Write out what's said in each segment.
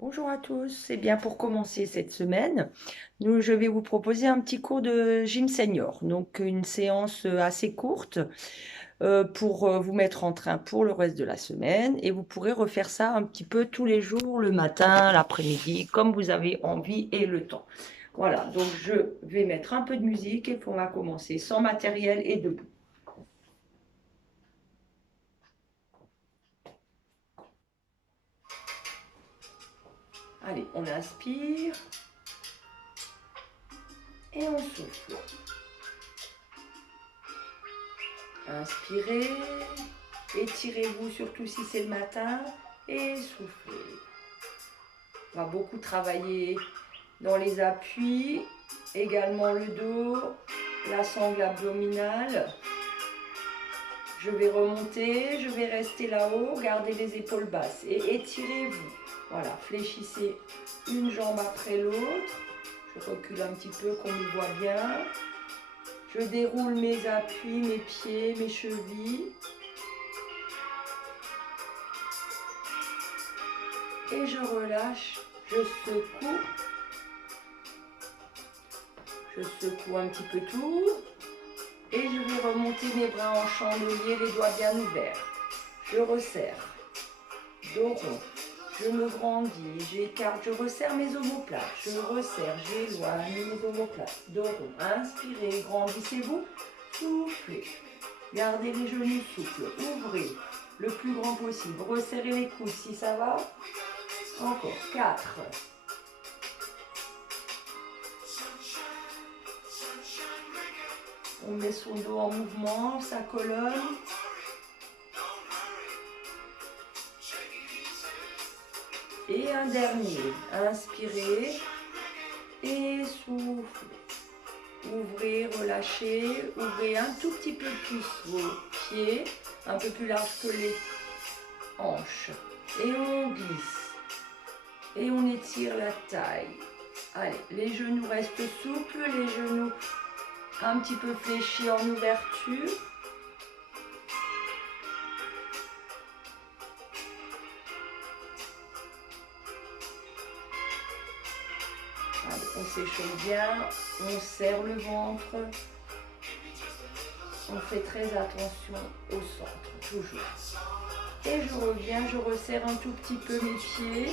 Bonjour à tous. Bien, pour commencer cette semaine, je vais vous proposer un petit cours de gym senior. Donc, une séance assez courte pour vous mettre en train pour le reste de la semaine. Et vous pourrez refaire ça un petit peu tous les jours, le matin, l'après-midi, comme vous avez envie et le temps. Voilà, donc je vais mettre un peu de musique et on va commencer sans matériel et debout. Allez, on inspire et on souffle. Inspirez, étirez-vous surtout si c'est le matin et soufflez. On va beaucoup travailler dans les appuis, également le dos, la sangle abdominale. Je vais remonter, je vais rester là-haut, gardez les épaules basses et étirez-vous. Voilà, fléchissez une jambe après l'autre. Je recule un petit peu qu'on me voit bien. Je déroule mes appuis, mes pieds, mes chevilles. Et je relâche, je secoue un petit peu tout. Et je vais remonter mes bras en chandelier, les doigts bien ouverts. Je resserre, dos rond, je me grandis, j'écarte, je resserre mes omoplates, je resserre, j'éloigne mes omoplates, dos rond. Inspirez, grandissez-vous, soufflez. Gardez les genoux souples, ouvrez le plus grand possible, resserrez les coudes si ça va. Encore 4. On met son dos en mouvement, sa colonne. Et un dernier. Inspirez et soufflez. Ouvrez, relâchez. Ouvrez un tout petit peu plus vos pieds, un peu plus large que les hanches. Et on glisse. Et on étire la taille. Allez, les genoux restent souples, les genoux un petit peu fléchis en ouverture. Allez, on s'échauffe bien, on serre le ventre. On fait très attention au centre, toujours. Et je reviens, je resserre un tout petit peu mes pieds.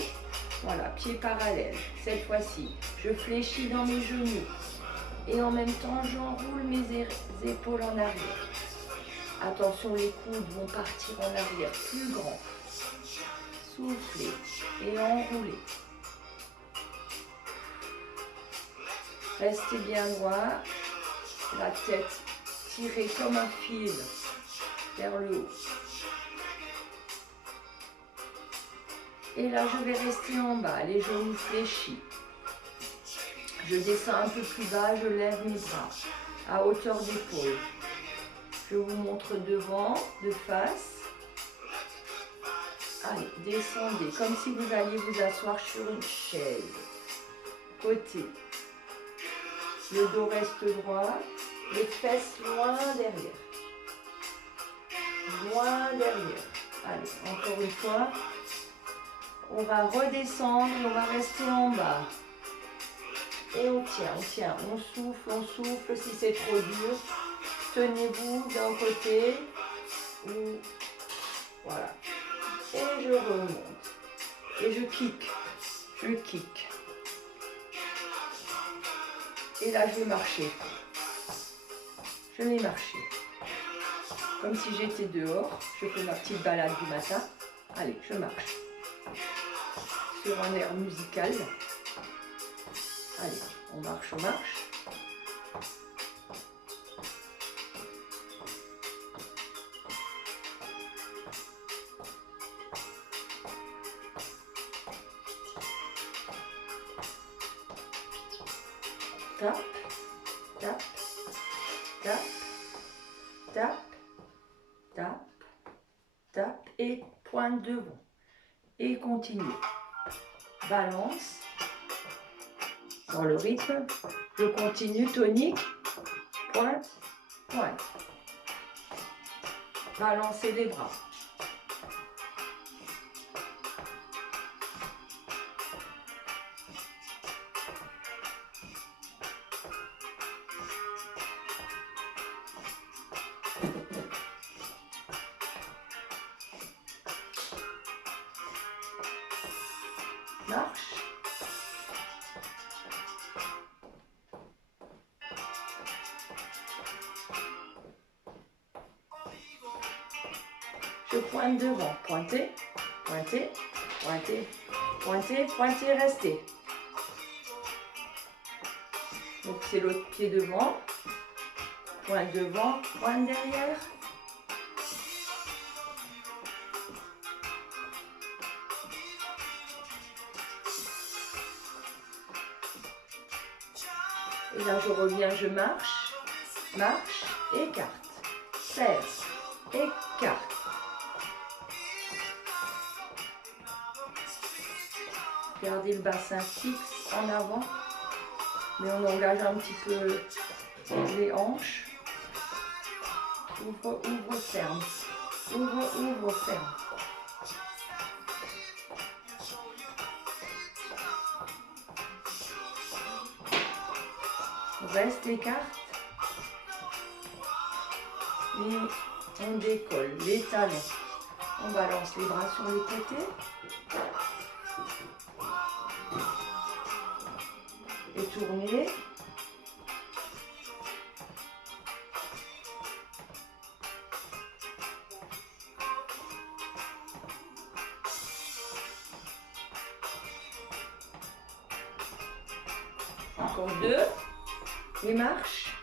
Voilà, pieds parallèles. Cette fois-ci, je fléchis dans mes genoux. Et en même temps, j'enroule mes épaules en arrière. Attention, les coudes vont partir en arrière, plus grand. Soufflez et enroulez. Restez bien droit. La tête tirée comme un fil vers le haut. Et là, je vais rester en bas, les genoux fléchis. Je descends un peu plus bas, je lève mes bras à hauteur d'épaule. Je vous montre devant, de face. Allez, descendez, comme si vous alliez vous asseoir sur une chaise. Côté. Le dos reste droit, les fesses loin derrière. Loin derrière. Allez, encore une fois. On va redescendre, on va rester en bas. Et on tient, on souffle si c'est trop dur. Tenez-vous d'un côté. Ou voilà. Et je remonte. Et je kick. Je kick. Et là, je vais marcher. Je vais marcher. Comme si j'étais dehors. Je fais ma petite balade du matin. Allez, je marche. Sur un air musical. Allez, on marche, on marche. Tape, tape, tape, tape, tape, tape et pointe devant. Et continue. Balance. Dans le rythme. Je continue, tonique. Pointe, pointe. Balancez les bras. se pointe devant. Pointez, pointez, pointez, pointez, pointez, restez. Donc c'est l'autre pied devant. Pointe devant, pointe derrière. Et là, je reviens, je marche, écarte, serre, écarte. Gardez le bassin fixe en avant, mais on engage un petit peu les hanches. Ouvre, ouvre, ferme. Ouvre, ouvre, ferme. Reste, écarte. Et on décolle les talons. On balance les bras sur les côtés. Et tournez. Encore 2. Et marche.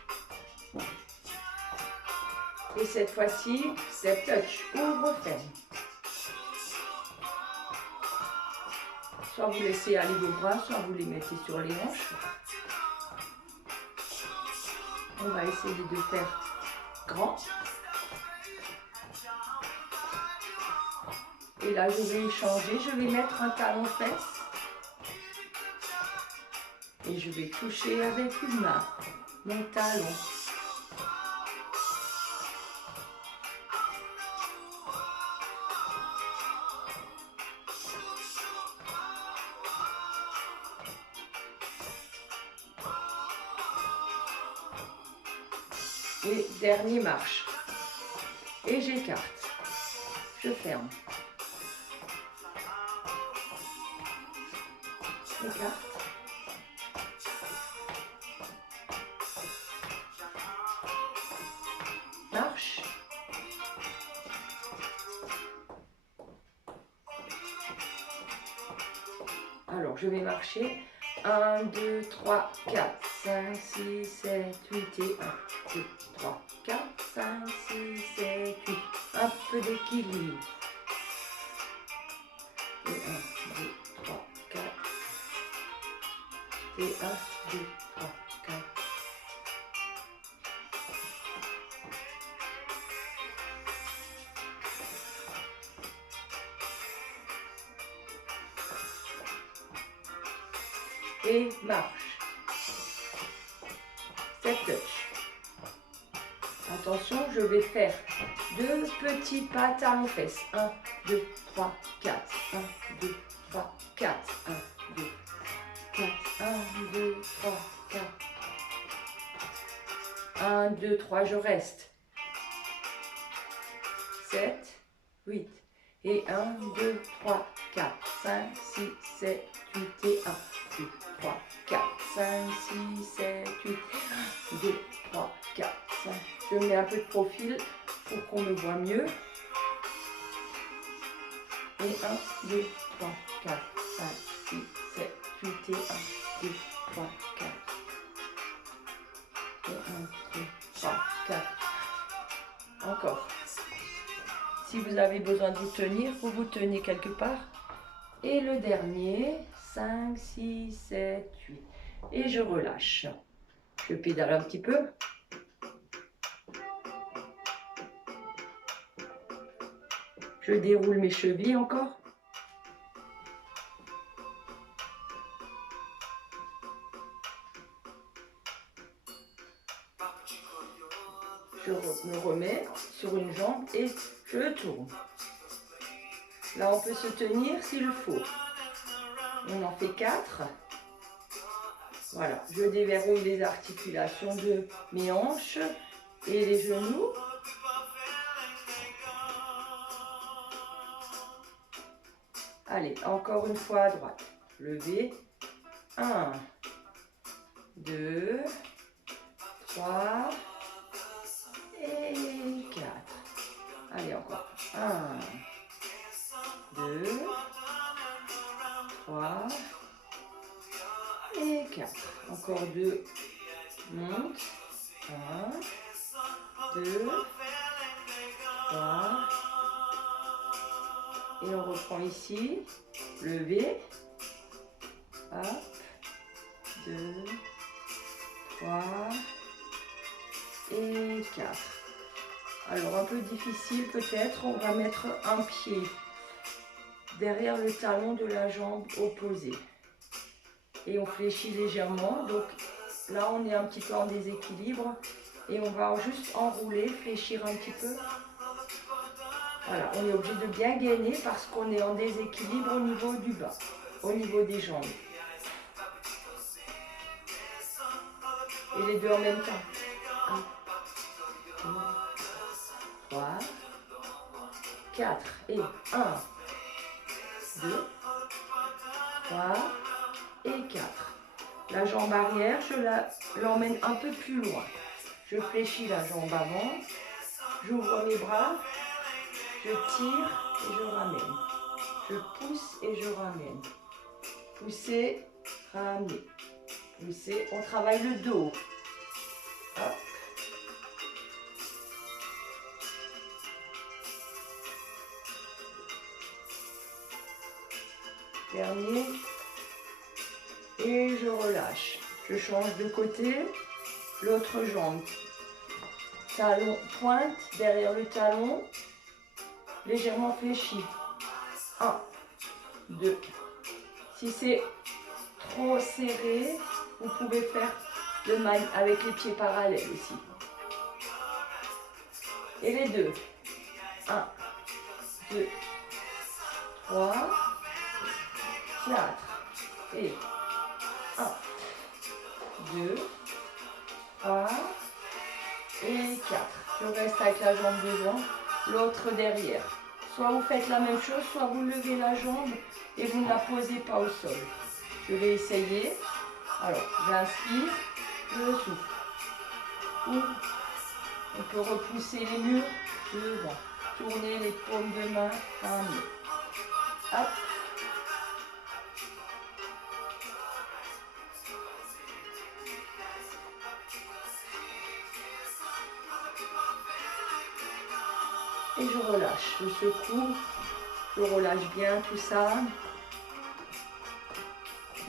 Et cette fois-ci, step touch, ouvre, ferme. Soit vous laissez aller vos bras, soit vous les mettez sur les hanches. On va essayer de faire grand. Et là, je vais changer, je vais mettre un talon fesse. Et je vais toucher avec une main mon talon. Et dernier marche. Et j'écarte. Je ferme. Écarte. Marche. Alors, je vais marcher. 1, 2, 3, 4, 5, 6, 7, 8 et 1, 2, 3, 4, 5, 6, 7, 8. Un peu d'équilibre. Et 1, 2, 3, 4. Et 1, 2, 3, 4. Et marche. Step touch. Attention, je vais faire 2 petits pas talons fesses. 1, 2, 3, 4. 1, 2, 3, 4. 1, 2, 4. 1, 2, 3, 4. 1, 2, 3, je reste. 7, 8. Et 1, 2, 3, 4, 5, 6, 7, 8 et 1, 2, 3, 4, 5, 6, 7, 8, 1, 2, 3, 4, 5. Je mets un peu de profil pour qu'on me voit mieux. Et 1, 2, 3, 4, 5, 6, 7, 8 et 1, 2, 3, 4. Et 1, 2, 3, 4. Encore. Si vous avez besoin de vous tenir, vous tenez quelque part. Et le dernier, 5, 6, 7, 8. Et je relâche. Je pédale un petit peu. Je déroule mes chevilles encore. Je me remets sur une jambe et je tourne. Là, on peut se tenir s'il le faut. On en fait 4. Voilà, je déverrouille les articulations de mes hanches et les genoux. Allez, encore une fois à droite. Levez. 1, 2, 3 et 4. Allez, encore. 1, 2, 3 et 4. Encore 2. Monte. 1, 2, 3. Et on reprend ici. Lever. Hop. 2, 3 et 4. Alors un peu difficile peut-être, on va mettre un pied derrière le talon de la jambe opposée. Et on fléchit légèrement. Donc là on est un petit peu en déséquilibre. Et on va juste enrouler, fléchir un petit peu. Voilà, on est obligé de bien gainer parce qu'on est en déséquilibre au niveau du bas, au niveau des jambes. Et les deux en même temps. 1, 2, 3, 4. Et 1, 2, 3 et 4. La jambe arrière, je l'emmène un peu plus loin. Je fléchis la jambe avant. J'ouvre mes bras. Je tire et je ramène. Je pousse et je ramène. Pousser, ramener. Pousser, on travaille le dos. Hop. Dernier. Et je relâche. Je change de côté. L'autre jambe. Talon, pointe derrière le talon. Légèrement fléchi. 1, 2. Si c'est trop serré, vous pouvez faire le maille avec les pieds parallèles aussi. Et les deux. 1, 2, 3, 4. Et 1, 2, 3 et 4. Je reste avec la jambe devant, l'autre derrière. Soit vous faites la même chose, soit vous levez la jambe et vous ne la posez pas au sol. Je vais essayer. Alors, j'inspire, je souffle. Ou on peut repousser les murs devant. Tourner les paumes de main à un mur. Hop. Et je relâche, je secoue, je relâche bien tout ça.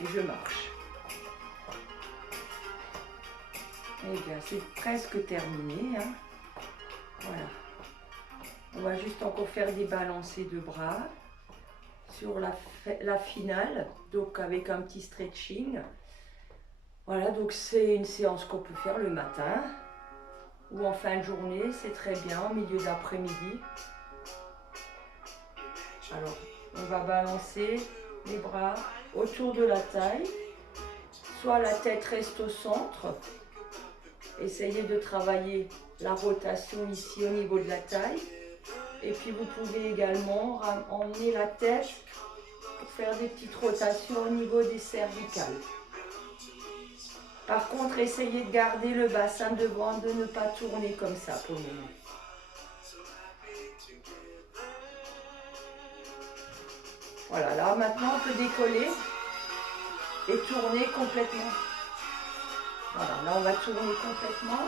Et je marche. Et bien, c'est presque terminé. Hein. Voilà. On va juste encore faire des balancés de bras sur la finale, donc avec un petit stretching. Voilà, donc c'est une séance qu'on peut faire le matin ou en fin de journée, c'est très bien, en milieu d'après-midi. Alors, on va balancer les bras autour de la taille, soit la tête reste au centre. Essayez de travailler la rotation ici au niveau de la taille. Et puis vous pouvez également emmener la tête pour faire des petites rotations au niveau des cervicales. Par contre, essayez de garder le bassin devant, de ne pas tourner comme ça pour le moment. Voilà, là maintenant on peut décoller et tourner complètement. Voilà, là on va tourner complètement.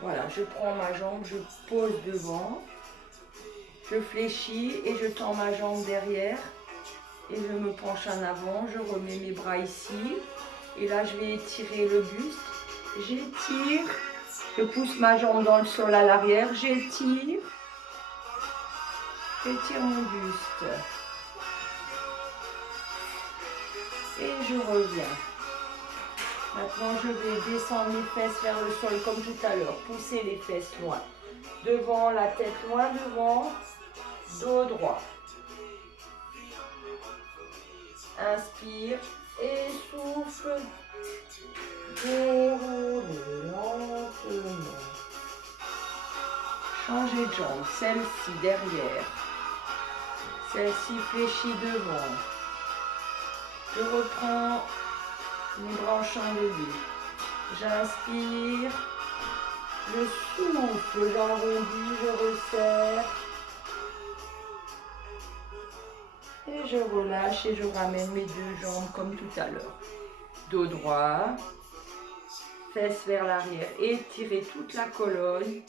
Voilà, je prends ma jambe, je pose devant, je fléchis et je tends ma jambe derrière et je me penche en avant, je remets mes bras ici et là je vais étirer le buste, j'étire, je pousse ma jambe dans le sol à l'arrière, j'étire mon buste et je reviens. Maintenant, je vais descendre les fesses vers le sol comme tout à l'heure. Pousser les fesses loin. Devant, la tête loin devant. Dos droit. Inspire et souffle. Déroulez lentement. Changez de jambe. Celle-ci derrière. Celle-ci fléchie devant. Je reprends les bras enlevés. J'inspire. Je souffle, j'arrondis, je resserre. Et je relâche et je ramène mes deux jambes comme tout à l'heure. Dos droit. Fesses vers l'arrière. Étirez toute la colonne.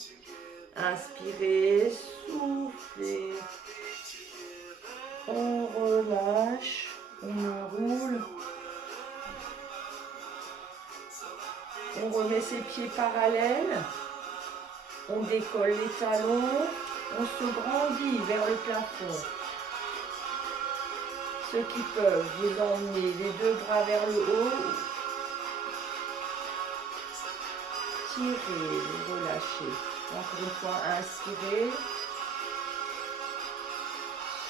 Inspirez, soufflez. On relâche, on roule. On remet ses pieds parallèles. On décolle les talons. On se grandit vers le plafond. Ceux qui peuvent, vous emmenez les deux bras vers le haut. Tirez, relâchez. Encore une fois, inspirez.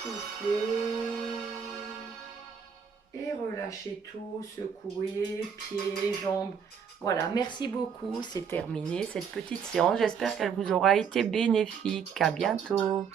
Soufflez. Et relâchez tout, secouez, pieds, jambes. Voilà, merci beaucoup. C'est terminé cette petite séance. J'espère qu'elle vous aura été bénéfique. À bientôt.